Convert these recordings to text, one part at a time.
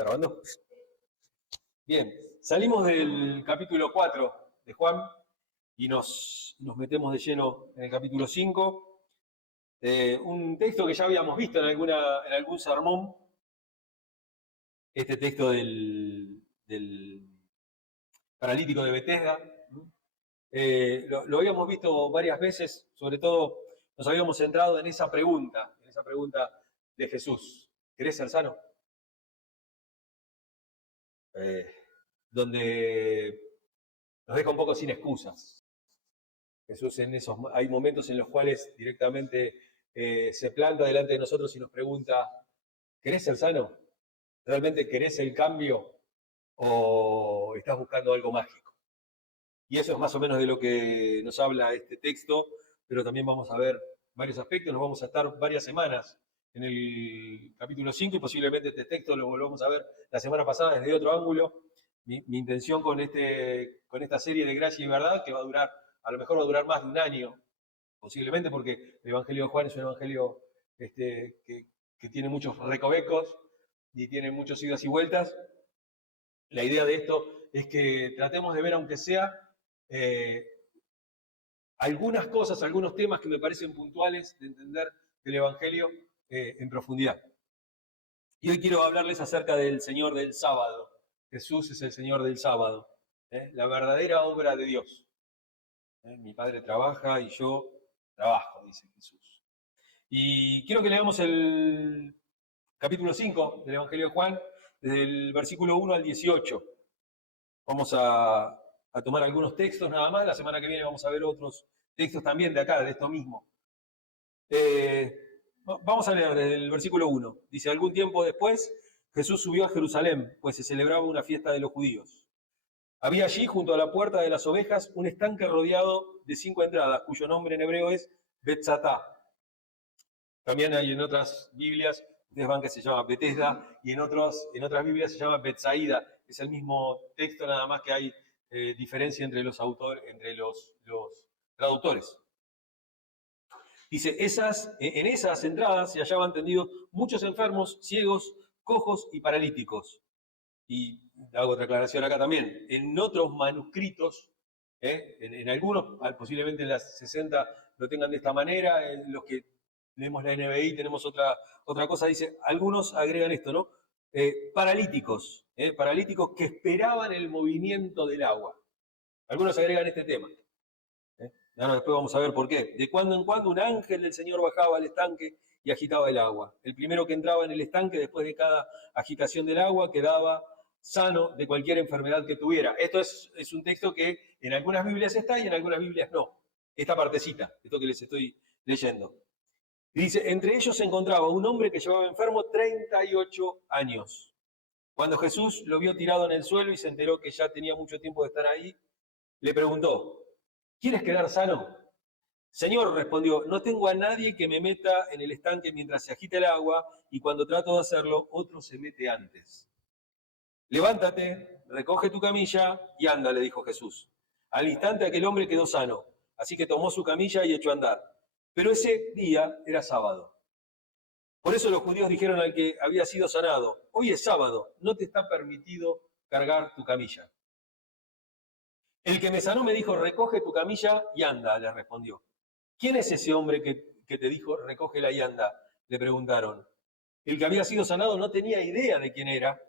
¿Grabando? Bien, salimos del capítulo 4 de Juan y nos metemos de lleno en el capítulo 5. Un texto que ya habíamos visto en algún sermón, este texto del paralítico de Betesda. Lo habíamos visto varias veces, sobre todo nos habíamos centrado en esa pregunta de Jesús. ¿Querés ser sano? Donde nos deja un poco sin excusas. Jesús hay momentos en los cuales directamente se planta delante de nosotros y nos pregunta, ¿querés ser sano? ¿Realmente querés el cambio o estás buscando algo mágico? Y eso es más o menos de lo que nos habla este texto, pero también vamos a ver varios aspectos, nos vamos a estar varias semanas en el capítulo 5 y posiblemente este texto lo volvamos a ver la semana pasada desde otro ángulo. Mi intención con esta serie de Gracia y Verdad, que a lo mejor va a durar más de un año, posiblemente porque el Evangelio de Juan es un evangelio que tiene muchos recovecos y tiene muchas idas y vueltas. La idea de esto es que tratemos de ver, aunque sea, algunas cosas, algunos temas que me parecen puntuales de entender del Evangelio en profundidad. Y hoy quiero hablarles acerca del Señor del sábado. Jesús es el Señor del sábado, la verdadera obra de Dios. Mi Padre trabaja y yo trabajo, dice Jesús. Y quiero que leamos el capítulo 5 del Evangelio de Juan, desde el versículo 1 al 18. Vamos a tomar algunos textos nada más. La semana que viene vamos a ver otros textos también de acá, de esto mismo. Vamos a leer desde el versículo 1. Dice, algún tiempo después, Jesús subió a Jerusalén, pues se celebraba una fiesta de los judíos. Había allí, junto a la puerta de las ovejas, un estanque rodeado de 5 entradas, cuyo nombre en hebreo es Betzatá. También hay en otras Biblias, ustedes van que se llama Betesda, y en otras Biblias se llama Betsaída. Es el mismo texto, nada más que hay diferencia entre los traductores. Dice, en esas entradas se hallaban tendidos muchos enfermos, ciegos, cojos y paralíticos. Y hago otra aclaración acá también. En otros manuscritos, en algunos, posiblemente en las 60 lo tengan de esta manera, en los que leemos la NBI tenemos otra cosa, dice, algunos agregan esto, ¿no? Paralíticos que esperaban el movimiento del agua. Algunos agregan este tema. Ahora después vamos a ver por qué. De cuando en cuando un ángel del Señor bajaba al estanque y agitaba el agua. El primero que entraba en el estanque después de cada agitación del agua quedaba sano de cualquier enfermedad que tuviera. Esto es un texto que en algunas Biblias está y en algunas Biblias no. Esta partecita, esto que les estoy leyendo. Y dice, entre ellos se encontraba un hombre que llevaba enfermo 38 años. Cuando Jesús lo vio tirado en el suelo y se enteró que ya tenía mucho tiempo de estar ahí, le preguntó, ¿quieres quedar sano? Señor, respondió, no tengo a nadie que me meta en el estanque mientras se agita el agua y cuando trato de hacerlo, otro se mete antes. Levántate, recoge tu camilla y anda, le dijo Jesús. Al instante aquel hombre quedó sano, así que tomó su camilla y echó a andar. Pero ese día era sábado. Por eso los judíos dijeron al que había sido sanado, hoy es sábado, no te está permitido cargar tu camilla. El que me sanó me dijo, recoge tu camilla y anda, le respondió. ¿Quién es ese hombre que te dijo, recógela y anda? Le preguntaron. El que había sido sanado no tenía idea de quién era,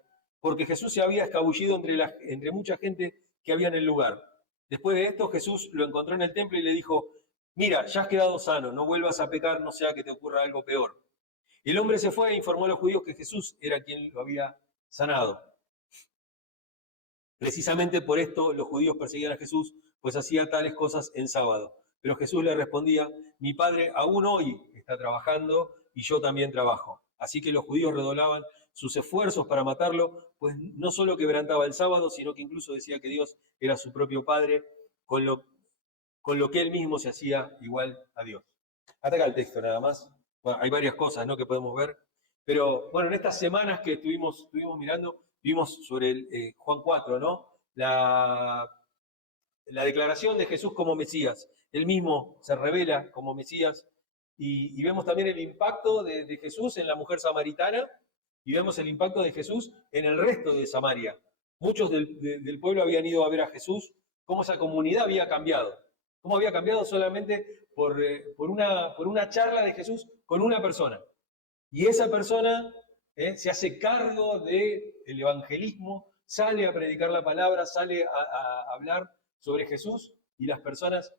porque Jesús se había escabullido entre mucha gente que había en el lugar. Después de esto, Jesús lo encontró en el templo y le dijo, mira, ya has quedado sano, no vuelvas a pecar, no sea que te ocurra algo peor. El hombre se fue e informó a los judíos que Jesús era quien lo había sanado. Precisamente por esto los judíos perseguían a Jesús, pues hacía tales cosas en sábado. Pero Jesús le respondía, mi Padre aún hoy está trabajando y yo también trabajo. Así que los judíos redoblaban sus esfuerzos para matarlo, pues no solo quebrantaba el sábado, sino que incluso decía que Dios era su propio Padre, con lo que él mismo se hacía igual a Dios. Hasta acá el texto nada más. Bueno, hay varias cosas, ¿no?, que podemos ver. Pero bueno, en estas semanas que estuvimos mirando, vimos sobre Juan 4, ¿no? La declaración de Jesús como Mesías. Él mismo se revela como Mesías y vemos también el impacto de Jesús en la mujer samaritana y vemos el impacto de Jesús en el resto de Samaria. Muchos del pueblo habían ido a ver a Jesús, cómo esa comunidad había cambiado. Cómo había cambiado solamente por una charla de Jesús con una persona. Y esa persona se hace cargo del evangelismo, sale a predicar la palabra, sale a hablar sobre Jesús, y las personas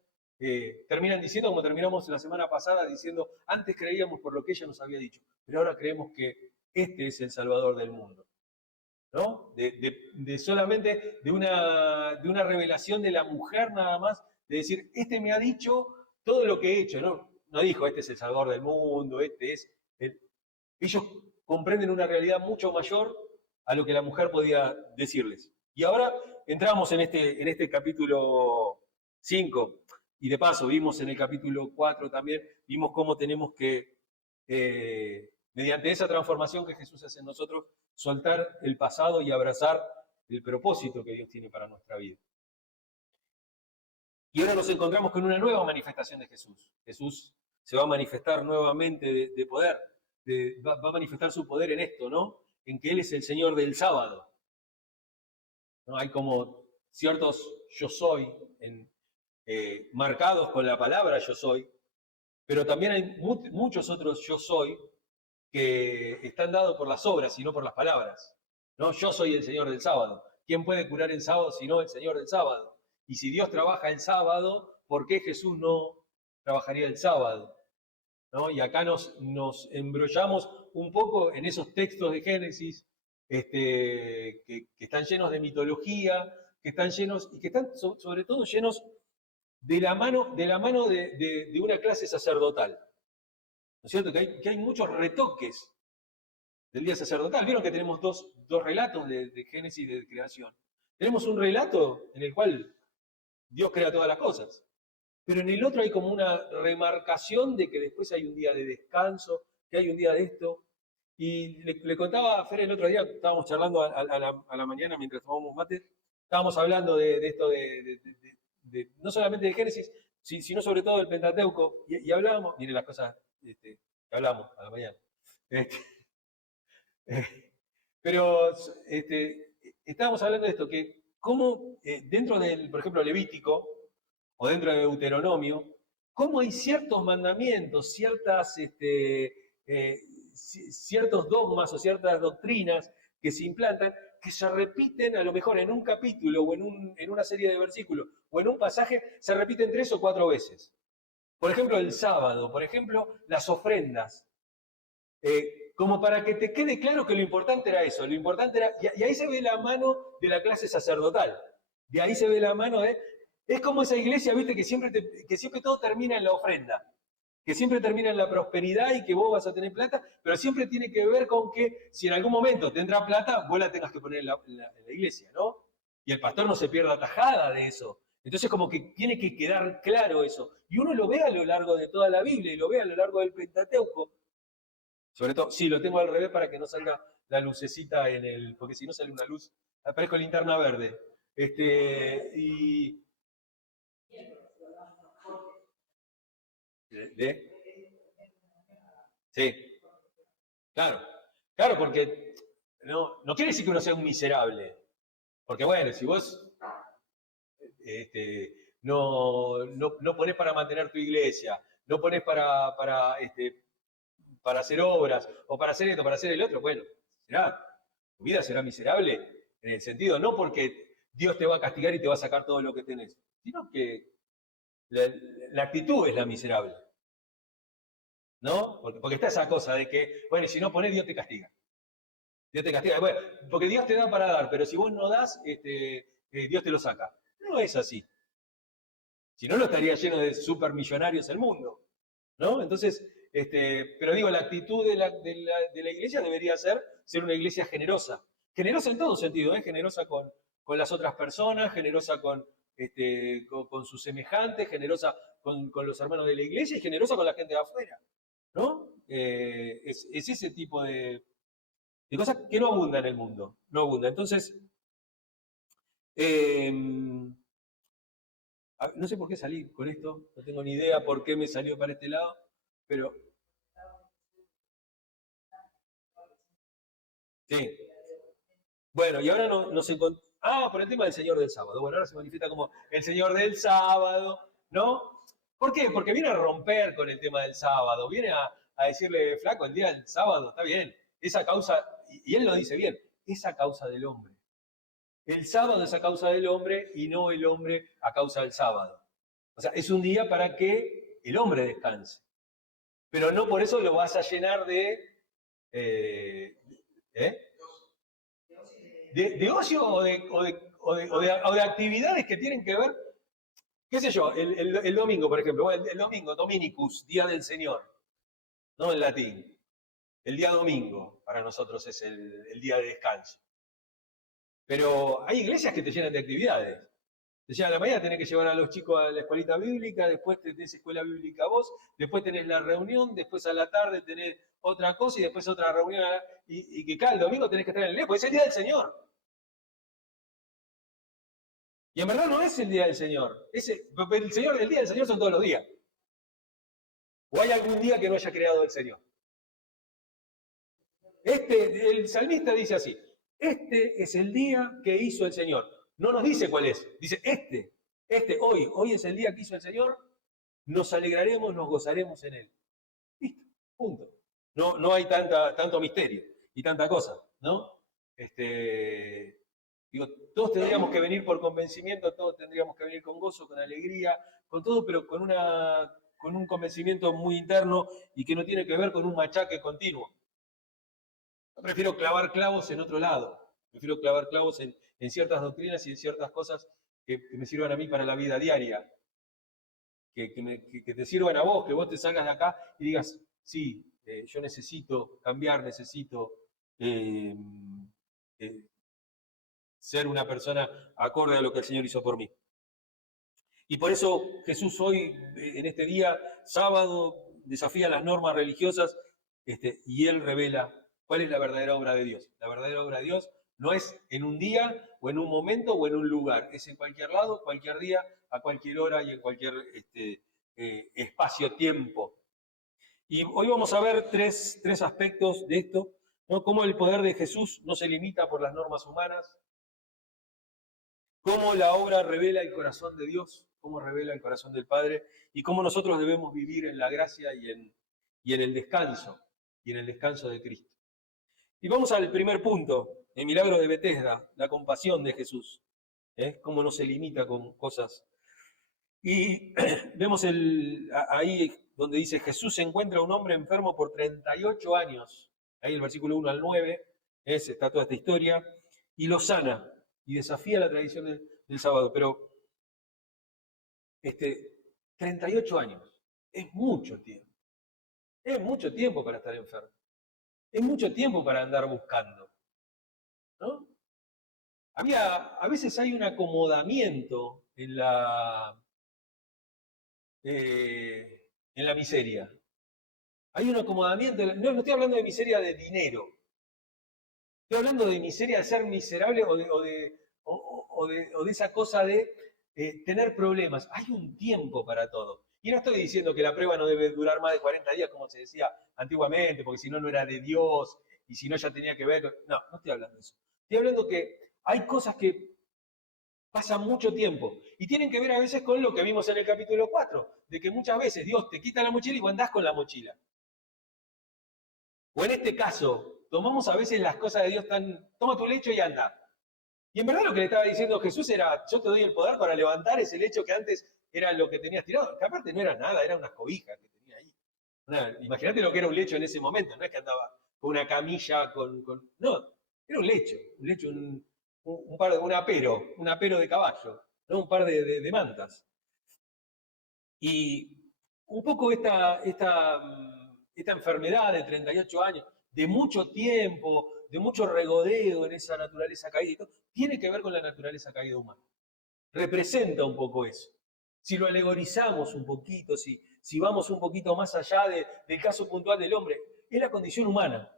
terminan diciendo, como terminamos la semana pasada, diciendo, antes creíamos por lo que ella nos había dicho, pero ahora creemos que este es el Salvador del mundo. ¿No? Solamente de una revelación de la mujer nada más, de decir, este me ha dicho todo lo que he hecho, ¿no? No dijo, este es el Salvador del mundo, este es... Ellos comprenden una realidad mucho mayor a lo que la mujer podía decirles. Y ahora entramos en este capítulo 5, y de paso vimos en el capítulo 4 también, vimos cómo tenemos que, mediante esa transformación que Jesús hace en nosotros, soltar el pasado y abrazar el propósito que Dios tiene para nuestra vida. Y ahora nos encontramos con una nueva manifestación de Jesús. Jesús se va a manifestar nuevamente de poder, va a manifestar su poder en esto, ¿no? En que Él es el Señor del sábado. ¿No? Hay como ciertos yo soy marcados con la palabra yo soy, pero también hay muchos otros yo soy que están dados por las obras y no por las palabras. ¿No? Yo soy el Señor del sábado. ¿Quién puede curar en sábado si no el Señor del sábado? Y si Dios trabaja el sábado, ¿por qué Jesús no trabajaría el sábado? ¿No? Y acá nos embrollamos un poco en esos textos de Génesis que están llenos de mitología, que están llenos, y que están sobre todo llenos de la mano de una clase sacerdotal. ¿No es cierto? Que hay muchos retoques del día sacerdotal. Vieron que tenemos dos relatos de Génesis y de creación. Tenemos un relato en el cual Dios crea todas las cosas, pero en el otro hay como una remarcación de que después hay un día de descanso, que hay un día de esto. Y le contaba a Fer el otro día, estábamos charlando a la mañana mientras tomábamos mate, estábamos hablando de esto no solamente de Génesis, sino sobre todo del Pentateuco, y hablábamos, miren las cosas que hablamos a la mañana. Pero estábamos hablando de esto, que cómo dentro del, por ejemplo, Levítico, o dentro de Deuteronomio, cómo hay ciertos mandamientos, ciertos dogmas o ciertas doctrinas que se implantan, que se repiten a lo mejor en un capítulo o en una serie de versículos o en un pasaje, se repiten 3 o 4 veces. Por ejemplo, el sábado, por ejemplo, las ofrendas. Como para que te quede claro que lo importante era eso, lo importante era, y ahí se ve la mano de la clase sacerdotal, de ahí se ve la mano de, es como esa iglesia, viste, que siempre todo termina en la ofrenda, que siempre termina en la prosperidad y que vos vas a tener plata, pero siempre tiene que ver con que si en algún momento te entra plata, vos la tengas que poner en la iglesia, ¿no? Y el pastor no se pierda tajada de eso. Entonces como que tiene que quedar claro eso. Y uno lo ve a lo largo de toda la Biblia y lo ve a lo largo del Pentateuco. Sobre todo, sí, lo tengo al revés para que no salga la lucecita porque si no sale una luz, aparezco linterna verde. Y... ¿De? Sí, claro. Claro, porque no quiere decir que uno sea un miserable. Porque bueno, si vos no ponés para mantener tu iglesia, no ponés para hacer obras, o para hacer esto, para hacer el otro, bueno, tu vida será miserable, en el sentido, no porque Dios te va a castigar y te va a sacar todo lo que tenés, sino que la actitud es la miserable, ¿no? Porque está esa cosa de que, bueno, si no ponés, Dios te castiga. Dios te castiga, bueno, porque Dios te da para dar, pero si vos no das, Dios te lo saca. No es así. Si no, no estaría lleno de supermillonarios el mundo, ¿no? Entonces, pero digo, la actitud de la iglesia debería ser una iglesia generosa. Generosa en todo sentido, ¿eh? Generosa con las otras personas, generosa con sus semejantes, generosa con los hermanos de la iglesia y generosa con la gente de afuera, ¿no? Es ese tipo de cosas que no abundan en el mundo, no abunda. Entonces, no sé por qué salí con esto, no tengo ni idea por qué me salió para este lado, pero Sí. Bueno, y ahora nos encontramos. Ah, por el tema del Señor del sábado. Bueno, ahora se manifiesta como el Señor del sábado, ¿no? ¿Por qué? Porque viene a romper con el tema del sábado, viene a decirle, flaco, el día del sábado, está bien, esa causa, y él lo dice bien, esa causa del hombre. El sábado es a causa del hombre y no el hombre a causa del sábado. O sea, es un día para que el hombre descanse. Pero no por eso lo vas a llenar eh, ¿eh? De ocio o de actividades que tienen que ver, qué sé yo, el domingo, por ejemplo, el domingo, Dominicus, Día del Señor, ¿no? En latín. El día domingo para nosotros es el día de descanso. Pero hay iglesias que te llenan de actividades. Te llenan a la mañana, tenés que llevar a los chicos a la escuelita bíblica, después tenés escuela bíblica vos, después tenés la reunión, después a la tarde tenés otra cosa y después otra reunión. Y que cada domingo tenés que estar en el día, porque es el día del Señor. Y en verdad no es el día del Señor. El día del Señor son todos los días. ¿O hay algún día que no haya creado el Señor? El salmista dice así, este es el día que hizo el Señor. No nos dice cuál es, dice hoy es el día que hizo el Señor, nos alegraremos, nos gozaremos en él. Listo, punto. No hay tanto misterio y tanta cosa, ¿no? Digo, todos tendríamos que venir por convencimiento, todos tendríamos que venir con gozo, con alegría, con todo, pero con un convencimiento muy interno y que no tiene que ver con un machaque continuo. Yo prefiero clavar clavos en otro lado, prefiero clavar clavos en ciertas doctrinas y en ciertas cosas que me sirvan a mí para la vida diaria, que te sirvan a vos, que vos te salgas de acá y digas, sí, yo necesito cambiar, necesito eh, ser una persona acorde a lo que el Señor hizo por mí. Y por eso Jesús hoy, en este día, sábado, desafía las normas religiosas y Él revela cuál es la verdadera obra de Dios. La verdadera obra de Dios no es en un día o en un momento o en un lugar, es en cualquier lado, cualquier día, a cualquier hora y en cualquier espacio-tiempo. Y hoy vamos a ver tres aspectos de esto, ¿no? Cómo el poder de Jesús no se limita por las normas humanas, cómo la obra revela el corazón de Dios, cómo revela el corazón del Padre y cómo nosotros debemos vivir en la gracia y en el descanso de Cristo. Y vamos al primer punto, el milagro de Betesda, la compasión de Jesús, cómo no se limita con cosas. Y vemos ahí donde dice, Jesús se encuentra a un hombre enfermo por 38 años, ahí el versículo 1 al 9, está toda esta historia, y lo sana, y desafía la tradición del sábado, pero 38 años, es mucho tiempo para estar enfermo, es mucho tiempo para andar buscando, ¿no? A veces hay un acomodamiento en la miseria. Hay un acomodamiento, no estoy hablando de miseria de dinero, estoy hablando de miseria de ser miserable o de esa cosa de tener problemas. Hay un tiempo para todo. Y no estoy diciendo que la prueba no debe durar más de 40 días, como se decía antiguamente, porque si no, no era de Dios, y si no, ya tenía que ver. No estoy hablando de eso. Estoy hablando que hay cosas que pasan mucho tiempo y tienen que ver a veces con lo que vimos en el capítulo 4, de que muchas veces Dios te quita la mochila y vos andás con la mochila. O en este caso, tomamos a veces las cosas de Dios toma tu lecho y anda. Y en verdad lo que le estaba diciendo Jesús era, yo te doy el poder para levantar ese lecho que antes era lo que tenías tirado, que aparte no era nada, era unas cobijas que tenía ahí. Imagínate lo que era un lecho en ese momento, no es que andaba con una camilla, no, era un lecho, un apero de caballo, ¿no? Un par de mantas. Y un poco esta enfermedad de 38 años, de mucho tiempo, de mucho regodeo en esa naturaleza caída, tiene que ver con la naturaleza caída humana. Representa un poco eso. Si lo alegorizamos un poquito, si vamos un poquito más allá del caso puntual del hombre, es la condición humana.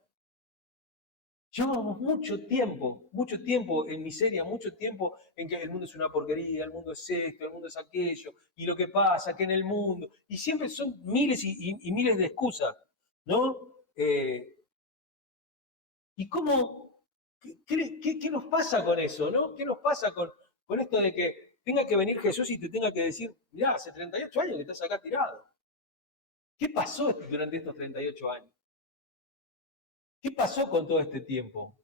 Llevamos mucho tiempo en miseria, mucho tiempo en que el mundo es una porquería, el mundo es esto, el mundo es aquello, y lo que pasa, que en el mundo, y siempre son miles y miles de excusas, ¿no? Y cómo ¿Qué nos pasa con eso, no? ¿Qué nos pasa con esto de que tenga que venir Jesús y te tenga que decir, mirá, hace 38 años que estás acá tirado? ¿Qué pasó durante estos 38 años? ¿Qué pasó con todo este tiempo?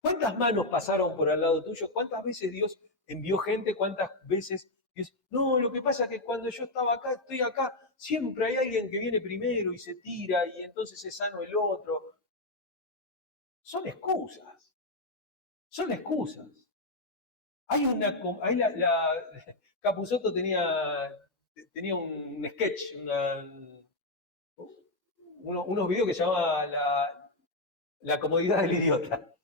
¿Cuántas manos pasaron por al lado tuyo? ¿Cuántas veces Dios envió gente? ¿Cuántas veces Dios... No, lo que pasa es que cuando yo estaba acá, estoy acá, siempre hay alguien que viene primero y se tira y entonces es sano el otro. Son excusas. Son excusas. Hay una... Capusotto tenía un sketch, unos videos que se llamaba la comodidad del idiota.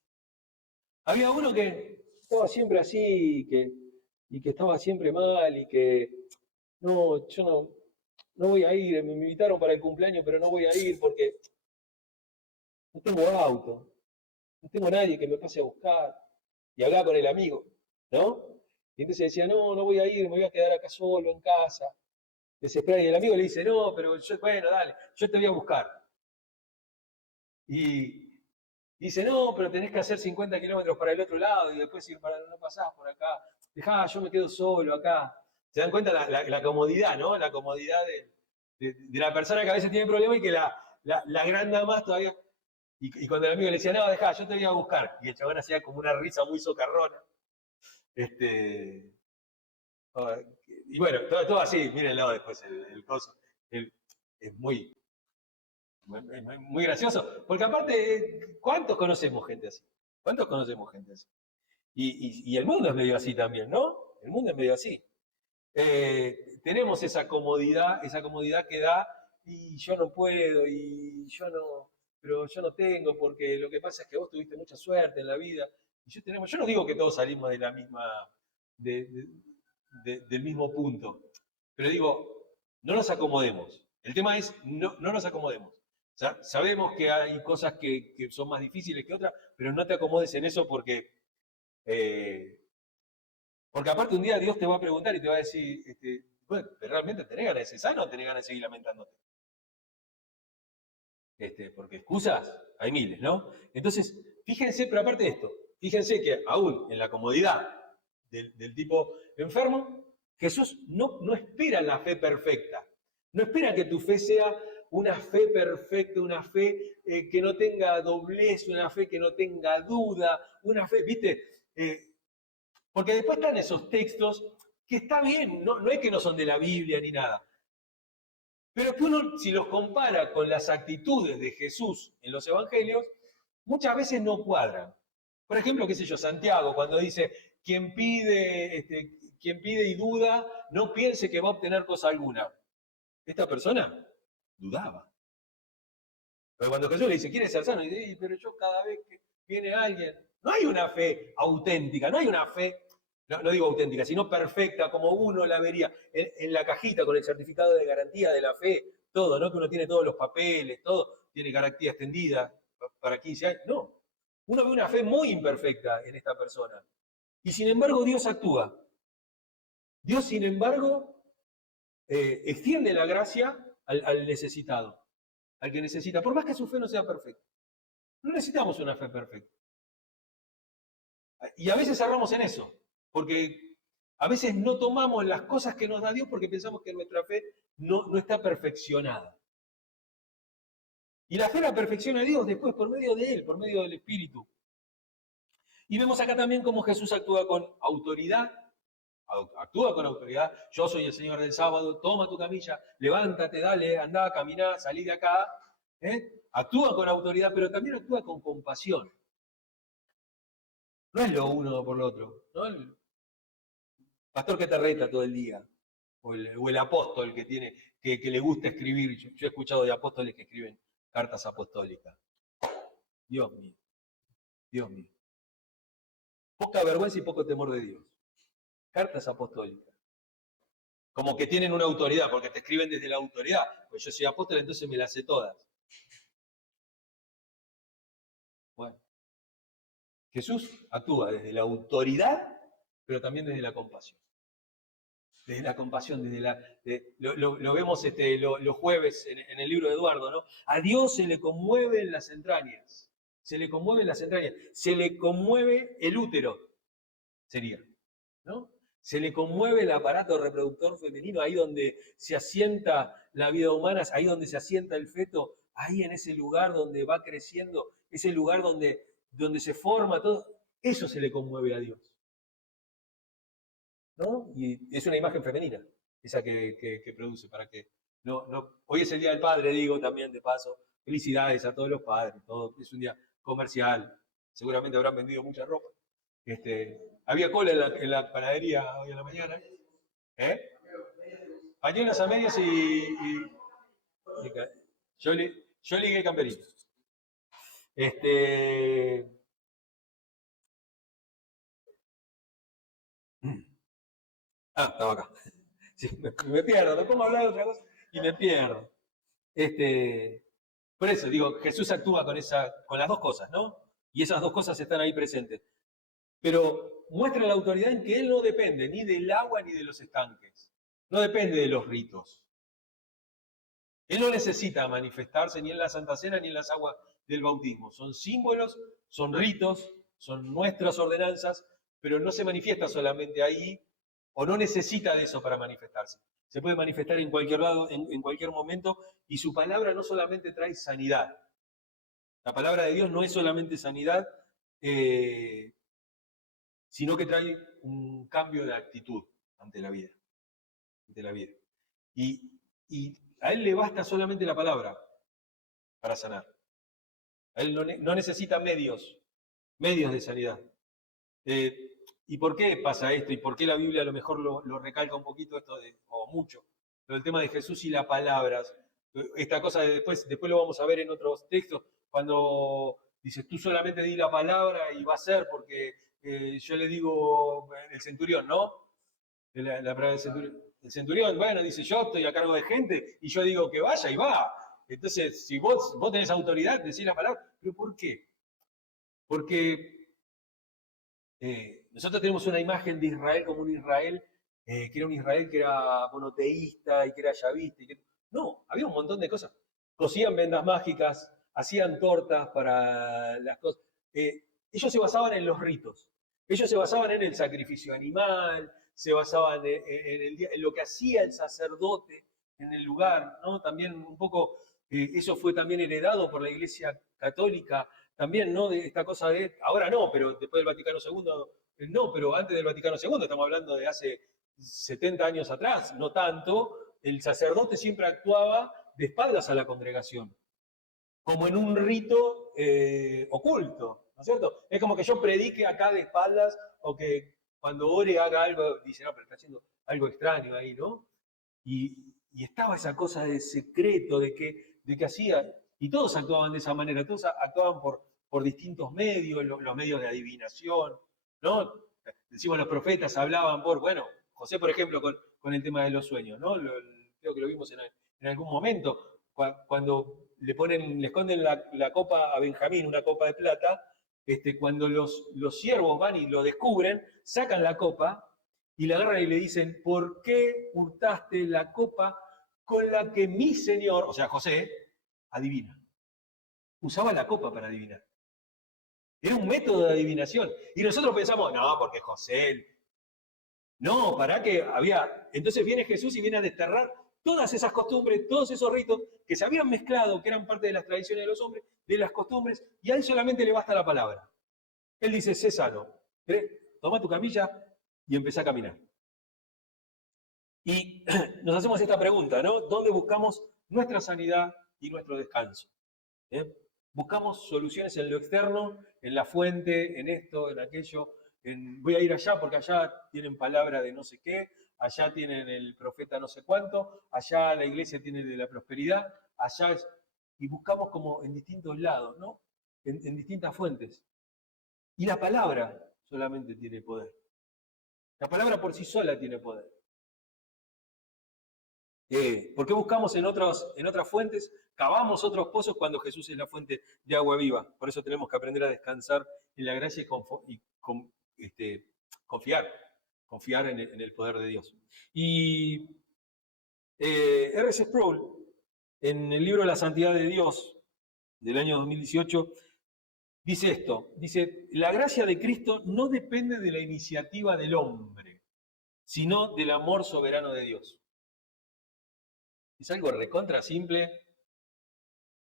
Había uno que estaba siempre así, y que estaba siempre mal, y que no, yo no voy a ir, me invitaron para el cumpleaños, pero no voy a ir porque no tengo auto, no tengo nadie que me pase a buscar. Y hablaba con el amigo, ¿no? Y entonces decía, no voy a ir, me voy a quedar acá solo en casa. Desesperado. Y el amigo le dice, no, pero yo, bueno, dale, yo te voy a buscar. Y dice, no, pero tenés que hacer 50 kilómetros para el otro lado y después ir para, no pasás por acá. Dejá, yo me quedo solo acá. ¿Se dan cuenta la comodidad, ¿no? La comodidad de la persona que a veces tiene problemas y que la agranda más todavía. Y cuando el amigo le decía, no, dejá, yo te voy a buscar. Y el chabón hacía como una risa muy socarrona. Este, y bueno, todo así, mírenlo después, el coso. Es muy gracioso, porque aparte, ¿cuántos conocemos gente así? ¿Cuántos conocemos gente así? Y el mundo es medio así también, ¿no? El mundo es medio así. Tenemos esa comodidad que da, y yo no puedo, y yo no, pero yo no tengo, porque lo que pasa es que vos tuviste mucha suerte en la vida, y yo no digo que todos salimos de la misma, de- de- del mismo punto, pero digo, no nos acomodemos. El tema es, no nos acomodemos. O sea, sabemos que hay cosas que son más difíciles que otras, pero no te acomodes en eso eh, porque aparte un día Dios te va a preguntar y te va a decir, bueno, ¿realmente tenés ganas de ser sano o tenés ganas de seguir lamentándote? Porque excusas hay miles, ¿no? Entonces, fíjense, pero aparte de esto, fíjense que aún en la comodidad del tipo enfermo, Jesús no espera la fe perfecta. No espera que tu fe sea una fe perfecta, una fe que no tenga doblez, una fe que no tenga duda, una fe, ¿viste? Porque después están esos textos que está bien, no es que no son de la Biblia ni nada, pero que uno, si los compara con las actitudes de Jesús en los evangelios, muchas veces no cuadran. Por ejemplo, qué sé yo, Santiago, cuando dice, quien pide y duda, no piense que va a obtener cosa alguna. Esta persona dudaba. Pero cuando Jesús le dice, ¿quieres ser sano? Y dice, pero yo cada vez que viene alguien, no hay una fe auténtica, no hay una fe, no digo auténtica, sino perfecta, como uno la vería en la cajita con el certificado de garantía de la fe, todo, ¿no? Que uno tiene todos los papeles, todo, tiene garantía extendida para 15 años. No, uno ve una fe muy imperfecta en esta persona. Y sin embargo Dios actúa. Dios, sin embargo, extiende la gracia al necesitado, al que necesita, por más que su fe no sea perfecta. No necesitamos una fe perfecta. Y a veces cerramos en eso, porque a veces no tomamos las cosas que nos da Dios porque pensamos que nuestra fe no está perfeccionada. Y la fe la perfecciona Dios después por medio de Él, por medio del Espíritu. Y vemos acá también cómo Jesús actúa con autoridad. Actúa con autoridad. Yo soy el Señor del sábado, toma tu camilla, levántate, dale, anda, camina, salí de acá. Actúa con autoridad, pero también actúa con compasión. No es lo uno por lo otro, ¿no? El pastor que te reta todo el día, o el apóstol que le gusta escribir. Yo he escuchado de apóstoles que escriben cartas apostólicas. Dios mío, Dios mío. Poca vergüenza y poco temor de Dios. Cartas apostólicas. Como que tienen una autoridad, porque te escriben desde la autoridad. Pues yo soy apóstol, entonces me las sé todas. Bueno, Jesús actúa desde la autoridad, pero también desde la compasión. Desde la compasión, lo vemos los jueves en el libro de Eduardo, ¿no? A Dios se le conmueven las entrañas. se le conmueven las entrañas, se le conmueve el útero, sería, ¿no? Se le conmueve el aparato reproductor femenino, ahí donde se asienta la vida humana, ahí donde se asienta el feto, ahí en ese lugar donde va creciendo, ese lugar donde se forma todo, eso se le conmueve a Dios, ¿no? Y es una imagen femenina, esa que produce, para que hoy es el Día del Padre, digo también de paso, felicidades a todos los padres, todo, es un día comercial, seguramente habrán vendido mucha ropa. Había cola en la panadería hoy en la mañana, ¿eh? Pañuelos a medias yo ligué camperito. Estaba acá. Sí, me pierdo, me pongo a hablar de otra cosa y me pierdo. Por eso digo, Jesús actúa con las dos cosas, ¿no? Y esas dos cosas están ahí presentes. Pero muestra la autoridad en que Él no depende ni del agua ni de los estanques. No depende de los ritos. Él no necesita manifestarse ni en la Santa Cena ni en las aguas del bautismo. Son símbolos, son ritos, son nuestras ordenanzas, pero no se manifiesta solamente ahí o no necesita de eso para manifestarse. Se puede manifestar en cualquier lado, en cualquier momento, y su palabra no solamente trae sanidad. La palabra de Dios no es solamente sanidad, sino que trae un cambio de actitud ante la vida. Ante la vida. Y a Él le basta solamente la palabra para sanar. A Él no necesita medios de sanidad. ¿Y por qué pasa esto? ¿Y por qué la Biblia a lo mejor lo recalca un poquito esto, o mucho? Pero el tema de Jesús y las palabras. Esta cosa después lo vamos a ver en otros textos, cuando dices, tú solamente di la palabra y va a ser, porque yo le digo, el centurión, ¿no? La palabra del centurión. El centurión, bueno, dice, yo estoy a cargo de gente y yo digo que vaya y va. Entonces, si vos tenés autoridad, decís la palabra. ¿Pero por qué? Porque nosotros tenemos una imagen de Israel como un Israel, que era un Israel que era monoteísta y que era yavista. No, había un montón de cosas. Cosían vendas mágicas, hacían tortas para las cosas. Ellos se basaban en los ritos. Ellos se basaban en el sacrificio animal, se basaban en lo que hacía el sacerdote en el lugar, ¿no? También un poco, eso fue también heredado por la Iglesia Católica, también, ¿no? De esta cosa ahora no, pero después del Vaticano II, no, pero antes del Vaticano II, estamos hablando de hace 70 años atrás, no tanto, el sacerdote siempre actuaba de espaldas a la congregación, como en un rito oculto, ¿no es cierto? Es como que yo predique acá de espaldas o que cuando ore haga algo, dice, no, pero está haciendo algo extraño ahí, ¿no? Y estaba esa cosa de secreto, de que hacía, y todos actuaban de esa manera, todos actuaban por distintos medios, los medios de adivinación, ¿no? Decimos, los profetas hablaban bueno, José, por ejemplo, con el tema de los sueños, ¿no? Creo que lo vimos en algún momento, cuando le esconden la copa a Benjamín, una copa de plata, cuando los siervos van y lo descubren, sacan la copa y le agarran y le dicen, ¿por qué hurtaste la copa con la que mi señor, o sea, José, adivina? Usaba la copa para adivinar. Era un método de adivinación. Y nosotros pensamos, no, porque José. No, para que había. Entonces viene Jesús y viene a desterrar todas esas costumbres, todos esos ritos que se habían mezclado, que eran parte de las tradiciones de los hombres, de las costumbres, y a él solamente le basta la palabra. Él dice, sé sano. Toma tu camilla y empezá a caminar. Y nos hacemos esta pregunta, ¿no? ¿Dónde buscamos nuestra sanidad y nuestro descanso? Buscamos soluciones en lo externo, en la fuente, en esto, en aquello. Voy a ir allá porque allá tienen palabra de no sé qué, allá tienen el profeta no sé cuánto, allá la iglesia tiene de la prosperidad, allá es. Y buscamos como en distintos lados, ¿no? En distintas fuentes. Y la palabra solamente tiene poder. La palabra por sí sola tiene poder. ¿Por qué buscamos en otras fuentes? Cavamos otros pozos cuando Jesús es la fuente de agua viva. Por eso tenemos que aprender a descansar en la gracia y confiar en el poder de Dios. Y R.C. Sproul, en el libro La Santidad de Dios, del año 2018, dice esto, dice, la gracia de Cristo no depende de la iniciativa del hombre, sino del amor soberano de Dios. Es algo recontra simple,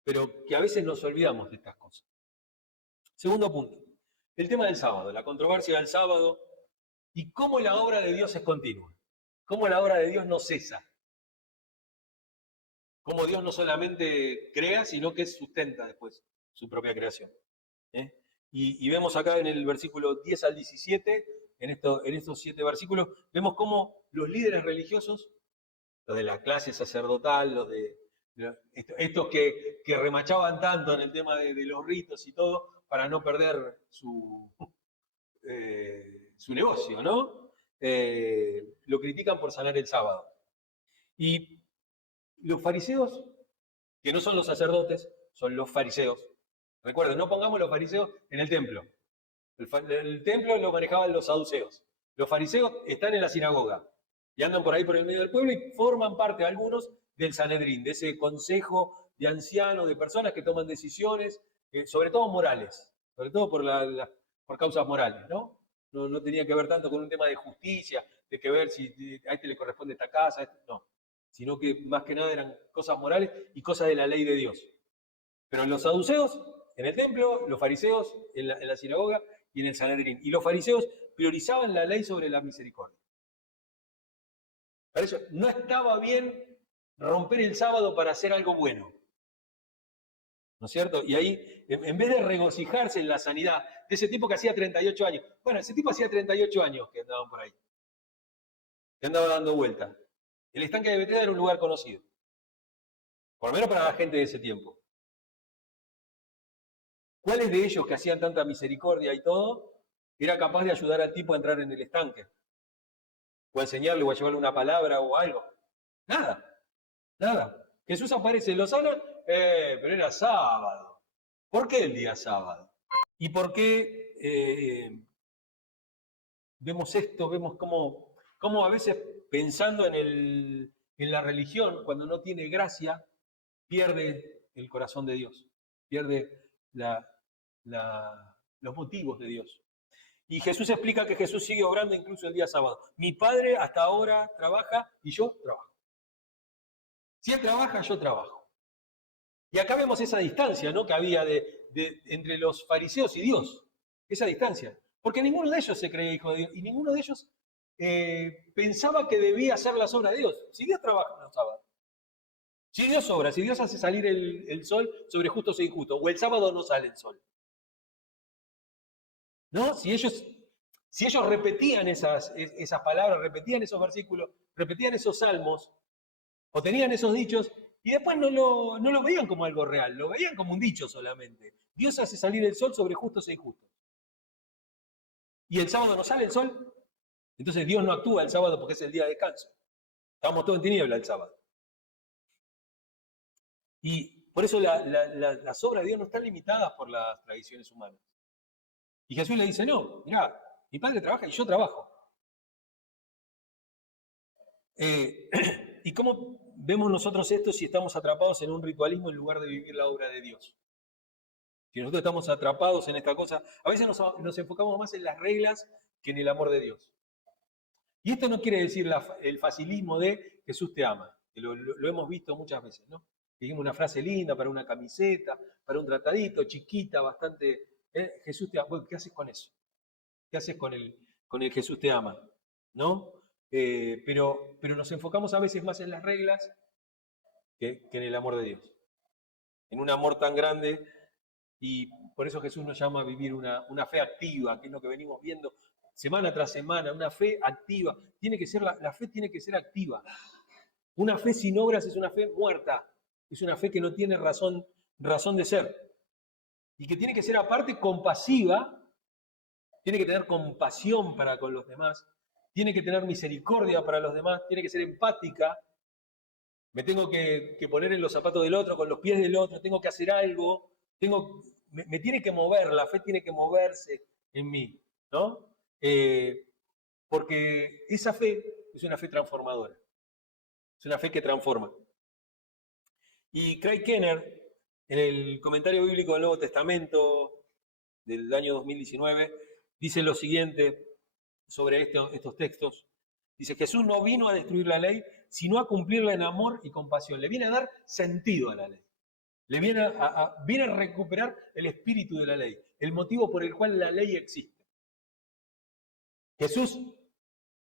pero que a veces nos olvidamos de estas cosas. Segundo punto, el tema del sábado, la controversia del sábado y cómo la obra de Dios es continua, cómo la obra de Dios no cesa, cómo Dios no solamente crea, sino que sustenta después su propia creación. ¿Eh? Y vemos acá en el versículo 10 al 17, en estos 7 versículos, vemos cómo los líderes religiosos, los de la clase sacerdotal, estos que remachaban tanto en el tema de los ritos y todo, para no perder su negocio, ¿no? Lo critican por sanar el sábado. Y los fariseos, que no son los sacerdotes, son los fariseos. Recuerden, no pongamos los fariseos en el templo. El templo lo manejaban los saduceos. Los fariseos están en la sinagoga y andan por ahí por el medio del pueblo y forman parte algunos del Sanedrín, de ese consejo de ancianos, de personas que toman decisiones, sobre todo morales, sobre todo por causas morales, ¿no? No tenía que ver tanto con un tema de justicia, de que ver si a este le corresponde esta casa, no, sino que más que nada eran cosas morales y cosas de la ley de Dios. Pero los saduceos en el templo, los fariseos en la sinagoga y en el Sanedrín. Y los fariseos priorizaban la ley sobre la misericordia. Para eso no estaba bien romper el sábado para hacer algo bueno. ¿No es cierto? Y ahí, en vez de regocijarse en la sanidad de ese tipo que hacía 38 años, bueno, ese tipo hacía 38 años que andaban por ahí, que andaba dando vueltas. El estanque de Betesda era un lugar conocido, por lo menos para la gente de ese tiempo. ¿Cuáles de ellos que hacían tanta misericordia y todo, era capaz de ayudar al tipo a entrar en el estanque? O a enseñarle, o a llevarle una palabra o algo. Nada, nada. Jesús aparece, lo sana, pero era sábado. ¿Por qué el día sábado? ¿Y por qué vemos esto? Vemos cómo a veces pensando en la religión, cuando no tiene gracia, pierde el corazón de Dios, pierde los motivos de Dios. Y Jesús explica que Jesús sigue obrando incluso el día sábado. Mi Padre hasta ahora trabaja y yo trabajo. Si Él trabaja, yo trabajo. Y acá vemos esa distancia, ¿no?, que había entre los fariseos y Dios. Esa distancia. Porque ninguno de ellos se creía hijo de Dios y ninguno de ellos pensaba que debía hacer las obras de Dios. Si Dios trabaja los sábados. Si Dios obra, si Dios hace salir el sol sobre justos e injustos, o el sábado no sale el sol. ¿No? Si ellos repetían esas palabras, repetían esos versículos, repetían esos salmos, o tenían esos dichos, y después no lo veían como algo real, lo veían como un dicho solamente. Dios hace salir el sol sobre justos e injustos. ¿Y el sábado no sale el sol? Entonces Dios no actúa el sábado porque es el día de descanso. Estamos todos en tiniebla el sábado. Y por eso las obras de Dios no están limitadas por las tradiciones humanas. Y Jesús le dice, no, mirá, mi Padre trabaja y yo trabajo. ¿Y cómo vemos nosotros esto si estamos atrapados en un ritualismo en lugar de vivir la obra de Dios? Si nosotros estamos atrapados en esta cosa, a veces nos enfocamos más en las reglas que en el amor de Dios. Y esto no quiere decir el facilismo de Jesús te ama, que lo hemos visto muchas veces, ¿no? Dijimos una frase linda para una camiseta, para un tratadito, chiquita, bastante. Jesús te ama. Bueno, ¿qué haces con eso? ¿Qué haces con el Jesús te ama? ¿No? Pero nos enfocamos a veces más en las reglas que en el amor de Dios. En un amor tan grande, y por eso Jesús nos llama a vivir una fe activa, que es lo que venimos viendo semana tras semana, una fe activa. La fe tiene que ser activa. Una fe sin obras es una fe muerta, es una fe que no tiene razón de ser. Y que tiene que ser aparte compasiva, tiene que tener compasión para con los demás, tiene que tener misericordia para los demás, tiene que ser empática. Me tengo que poner en los zapatos del otro, con los pies del otro, tengo que hacer algo, me tiene que mover, la fe tiene que moverse en mí, ¿no? Porque esa fe es una fe transformadora, es una fe que transforma. Y Craig Kenner, en el comentario bíblico del Nuevo Testamento, del año 2019, dice lo siguiente sobre estos textos. Dice, Jesús no vino a destruir la ley, sino a cumplirla en amor y compasión. Le viene a dar sentido a la ley. Le viene a recuperar el espíritu de la ley, el motivo por el cual la ley existe. Jesús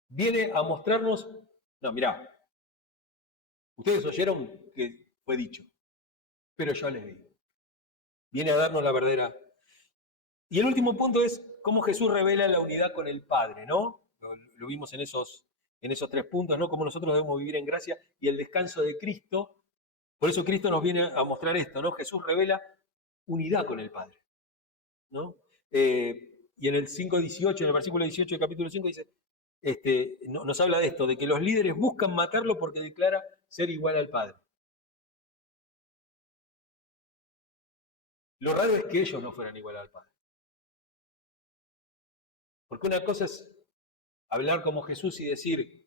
viene a mostrarnos, no, mirá, ustedes oyeron que fue dicho, pero yo les digo. Viene a darnos la verdadera. Y el último punto es cómo Jesús revela la unidad con el Padre, ¿no? Lo vimos en esos 3 puntos, ¿no? Cómo nosotros debemos vivir en gracia y el descanso de Cristo. Por eso Cristo nos viene a mostrar esto, ¿no? Jesús revela unidad con el Padre, ¿no? Y en el 5:18, en el versículo 18 del capítulo 5 dice, nos habla de esto, de que los líderes buscan matarlo porque declara ser igual al Padre. Lo raro es que ellos no fueran igual al Padre. Porque una cosa es hablar como Jesús y decir,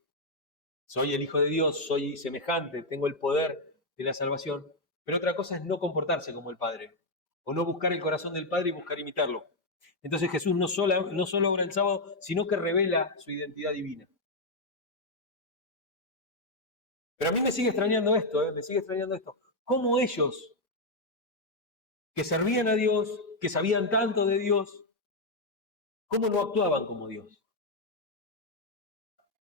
soy el Hijo de Dios, soy semejante, tengo el poder de la salvación, pero otra cosa es no comportarse como el Padre, o no buscar el corazón del Padre y buscar imitarlo. Entonces Jesús no solo obra el sábado, sino que revela su identidad divina. Pero a mí me sigue extrañando esto, me sigue extrañando esto. ¿Cómo ellos, que servían a Dios, que sabían tanto de Dios, cómo no actuaban como Dios?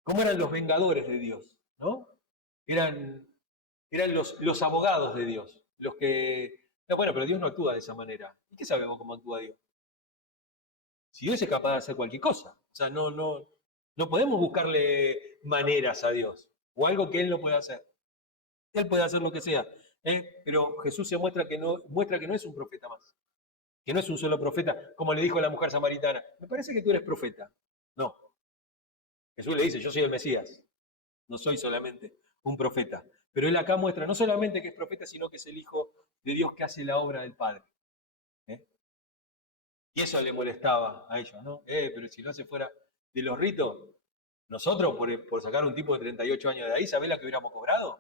¿Cómo eran los vengadores de Dios? ¿No? Eran los abogados de Dios, los que... No, bueno, pero Dios no actúa de esa manera. ¿Y qué sabemos cómo actúa Dios? Si Dios es capaz de hacer cualquier cosa. O sea, no podemos buscarle maneras a Dios, o algo que Él no puede hacer. Él puede hacer lo que sea. Pero Jesús se muestra que no es un profeta más. Que no es un solo profeta, como le dijo a la mujer samaritana. Me parece que tú eres profeta. No. Jesús le dice, yo soy el Mesías. No soy solamente un profeta. Pero Él acá muestra no solamente que es profeta, sino que es el Hijo de Dios que hace la obra del Padre. Y eso le molestaba a ellos, ¿no? Pero si no se fuera de los ritos, nosotros por sacar un tipo de 38 años de ahí, ¿sabés la que hubiéramos cobrado?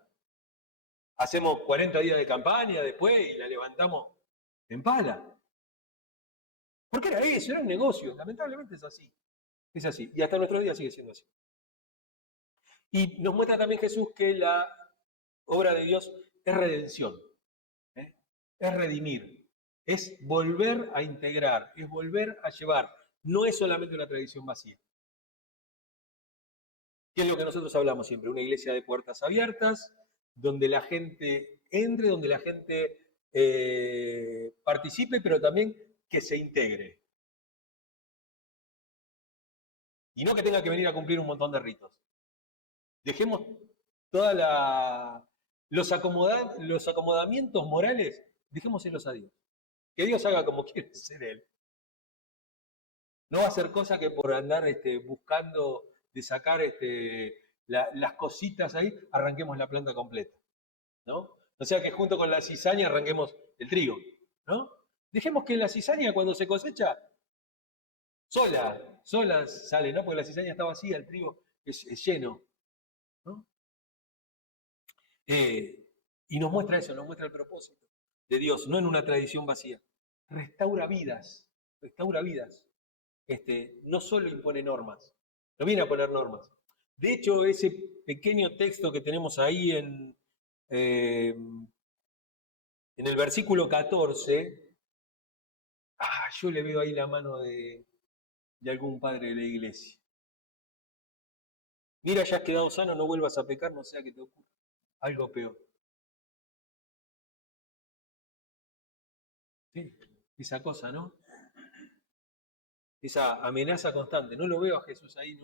Hacemos 40 días de campaña después y la levantamos en pala. Porque era eso, era un negocio. Lamentablemente es así. Es así. Y hasta nuestros días sigue siendo así. Y nos muestra también Jesús que la obra de Dios es redención. Es redimir. Es volver a integrar. Es volver a llevar. No es solamente una tradición vacía. ¿Qué es lo que nosotros hablamos siempre? Una iglesia de puertas abiertas, donde la gente entre, donde la gente participe, pero también que se integre. Y no que tenga que venir a cumplir un montón de ritos. Dejemos los acomodamientos morales, dejémoselos a Dios. Que Dios haga como quiere ser Él. No va a ser cosa que por andar buscando de sacar las cositas ahí, arranquemos la planta completa. ¿No? O sea que junto con la cizaña arranquemos el trigo. ¿No? Dejemos que la cizaña cuando se cosecha, sola sale, ¿no? Porque la cizaña está vacía, el trigo es lleno. ¿No? Y nos muestra eso, nos muestra el propósito de Dios, no en una tradición vacía. Restaura vidas, restaura vidas. No solo impone normas, no viene a poner normas. De hecho, ese pequeño texto que tenemos ahí en el versículo 14, yo le veo ahí la mano de algún padre de la iglesia. Mira, ya has quedado sano, no vuelvas a pecar, no sea que te ocurra algo peor. ¿Sí? Esa cosa, ¿no? Esa amenaza constante. No lo veo a Jesús ahí,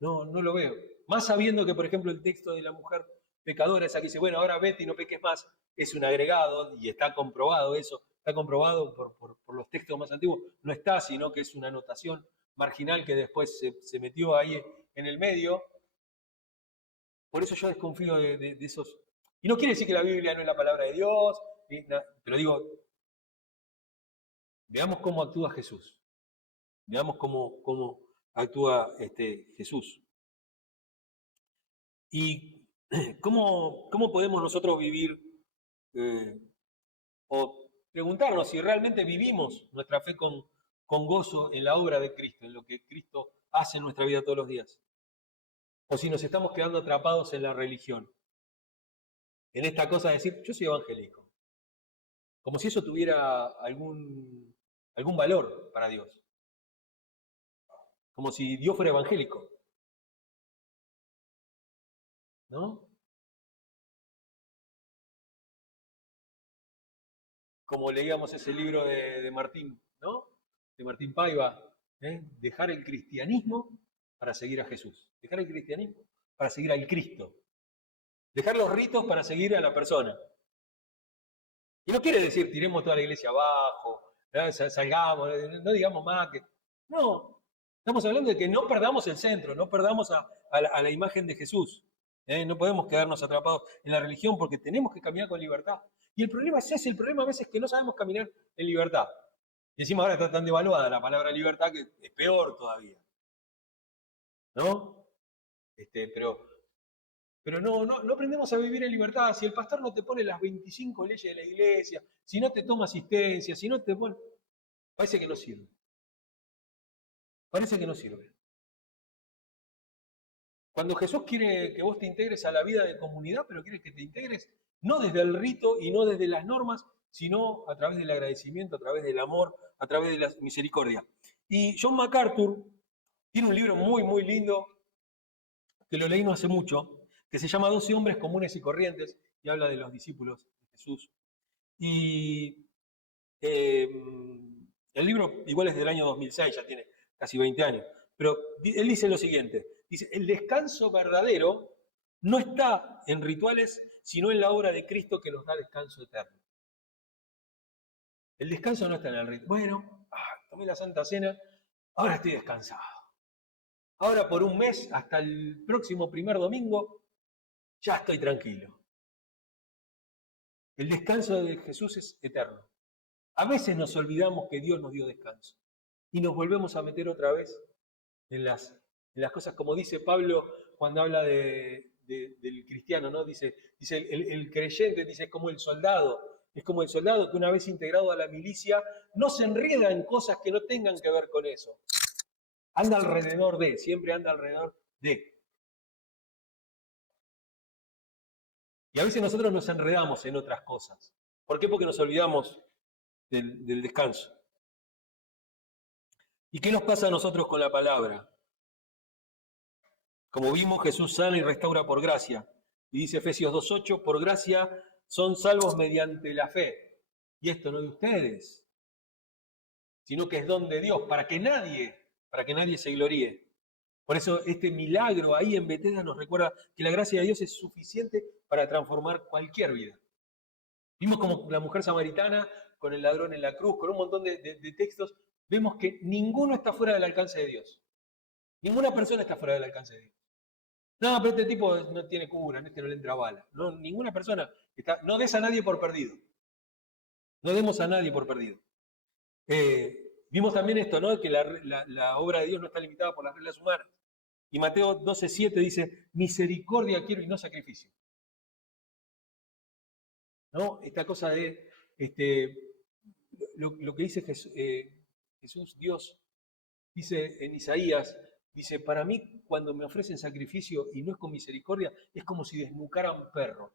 no lo veo. Más sabiendo que, por ejemplo, el texto de la mujer pecadora, esa que dice, bueno, ahora vete y no peques más, es un agregado, y está comprobado eso, está comprobado por los textos más antiguos, no está, sino que es una anotación marginal que después se metió ahí en el medio. Por eso yo desconfío de esos. Y no quiere decir que la Biblia no es la palabra de Dios, pero digo, veamos cómo actúa Jesús. Veamos cómo actúa Jesús. Y cómo podemos nosotros vivir o preguntarnos si realmente vivimos nuestra fe con con gozo en la obra de Cristo, en lo que Cristo hace en nuestra vida todos los días. O si nos estamos quedando atrapados en la religión, en esta cosa de decir, yo soy evangélico, como si eso tuviera algún valor para Dios, como si Dios fuera evangélico, ¿no? Como leíamos ese libro de Martín, ¿no? De Martín Paiva, dejar el cristianismo para seguir a Jesús, dejar el cristianismo para seguir al Cristo, dejar los ritos para seguir a la persona. Y no quiere decir tiremos toda la iglesia abajo, salgamos, no digamos más que... No, estamos hablando de que no perdamos el centro, no perdamos a la imagen de Jesús. No podemos quedarnos atrapados en la religión porque tenemos que caminar con libertad. Y el problema es ese, el problema a veces es que no sabemos caminar en libertad. Y encima ahora está tan devaluada la palabra libertad que es peor todavía. ¿No? Pero no aprendemos a vivir en libertad. Si el pastor no te pone las 25 leyes de la iglesia, si no te toma asistencia, si no te pone... Parece que no sirve. Parece que no sirve. Cuando Jesús quiere que vos te integres a la vida de comunidad, pero quiere que te integres no desde el rito y no desde las normas, sino a través del agradecimiento, a través del amor, a través de la misericordia. Y John MacArthur tiene un libro muy, muy lindo, que lo leí no hace mucho, que se llama 12 hombres comunes y corrientes, y habla de los discípulos de Jesús. Y el libro igual es del año 2006, ya tiene casi 20 años, pero él dice lo siguiente, dice, el descanso verdadero no está en rituales, sino en la obra de Cristo que nos da descanso eterno. El descanso no está en el ritual. Bueno, tomé la Santa Cena, ahora estoy descansado. Ahora por un mes, hasta el próximo primer domingo, ya estoy tranquilo. El descanso de Jesús es eterno. A veces nos olvidamos que Dios nos dio descanso y nos volvemos a meter otra vez en las cosas, como dice Pablo cuando habla del cristiano, ¿no? Dice el creyente, dice, es como el soldado que una vez integrado a la milicia no se enreda en cosas que no tengan que ver con eso. Anda alrededor de, siempre anda alrededor de. Y a veces nosotros nos enredamos en otras cosas. ¿Por qué? Porque nos olvidamos del descanso. ¿Y qué nos pasa a nosotros con la palabra? Como vimos, Jesús sana y restaura por gracia. Y dice Efesios 2:8, por gracia son salvos mediante la fe. Y esto no de ustedes, sino que es don de Dios, para que nadie se gloríe. Por eso este milagro ahí en Betesda nos recuerda que la gracia de Dios es suficiente para transformar cualquier vida. Vimos como la mujer samaritana, con el ladrón en la cruz, con un montón de textos, vemos que ninguno está fuera del alcance de Dios. Ninguna persona está fuera del alcance de Dios. No, pero este tipo no tiene cura, este no le entra bala. No, ninguna persona está, no des a nadie por perdido. No demos a nadie por perdido. Vimos también esto, ¿no? Que la obra de Dios no está limitada por las reglas humanas. Y Mateo 12:7 dice, misericordia quiero y no sacrificio. ¿No? Esta cosa de lo que dice Jesús, Dios, dice en Isaías, dice, para mí cuando me ofrecen sacrificio y no es con misericordia, es como si desnucaran perros.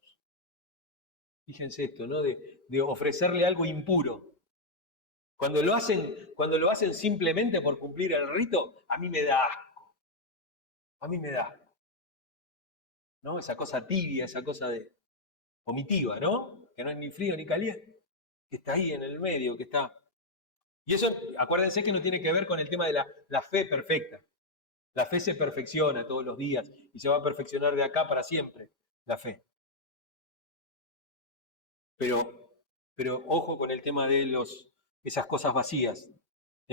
Fíjense esto, ¿no? De ofrecerle algo impuro. Cuando lo hacen simplemente por cumplir el rito, a mí me da asco. A mí me da asco. ¿No? Esa cosa tibia, esa cosa vomitiva, ¿no? Que no es ni frío ni caliente, que está ahí en el medio, que está... Y eso, acuérdense que no tiene que ver con el tema de la fe perfecta. La fe se perfecciona todos los días y se va a perfeccionar de acá para siempre, la fe. Pero ojo con el tema de esas cosas vacías.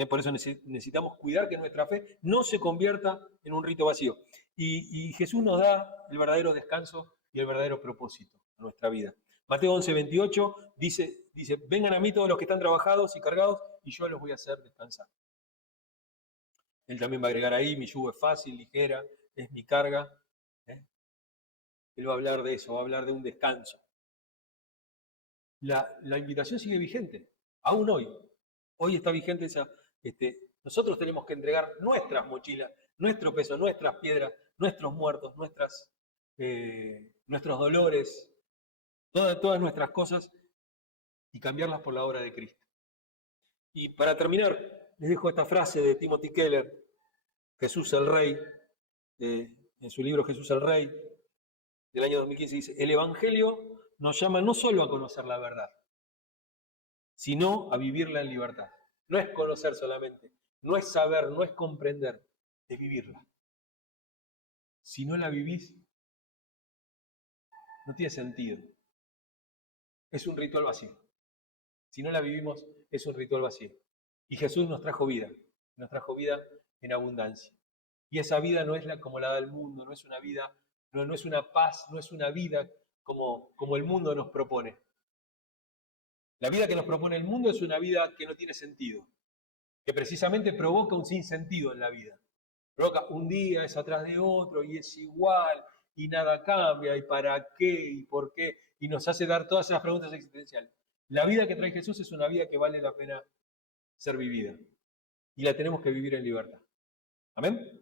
Por eso necesitamos cuidar que nuestra fe no se convierta en un rito vacío. Y Jesús nos da el verdadero descanso y el verdadero propósito a nuestra vida. Mateo 11:28 dice, vengan a mí todos los que están trabajados y cargados y yo los voy a hacer descansar. Él también va a agregar ahí, mi yugo es fácil, ligera, es mi carga. Él va a hablar de eso, va a hablar de un descanso. La invitación sigue vigente, aún hoy. Hoy está vigente nosotros tenemos que entregar nuestras mochilas, nuestro peso, nuestras piedras, nuestros muertos, nuestros dolores, todas nuestras cosas y cambiarlas por la obra de Cristo. Y para terminar, les dejo esta frase de Timothy Keller, Jesús el Rey, en su libro Jesús el Rey, del año 2015, dice: el Evangelio nos llama no solo a conocer la verdad, sino a vivirla en libertad. No es conocer solamente, no es saber, no es comprender, es vivirla. Si no la vivís, no tiene sentido. Es un ritual vacío. Si no la vivimos, es un ritual vacío. Y Jesús nos trajo vida en abundancia. Y esa vida no es como la del mundo, no es una vida, no es una paz, no es una vida como el mundo nos propone. La vida que nos propone el mundo es una vida que no tiene sentido, que precisamente provoca un sinsentido en la vida. Provoca un día es atrás de otro y es igual y nada cambia y para qué y por qué y nos hace dar todas esas preguntas existenciales. La vida que trae Jesús es una vida que vale la pena ser vivida y la tenemos que vivir en libertad. ¿Amén?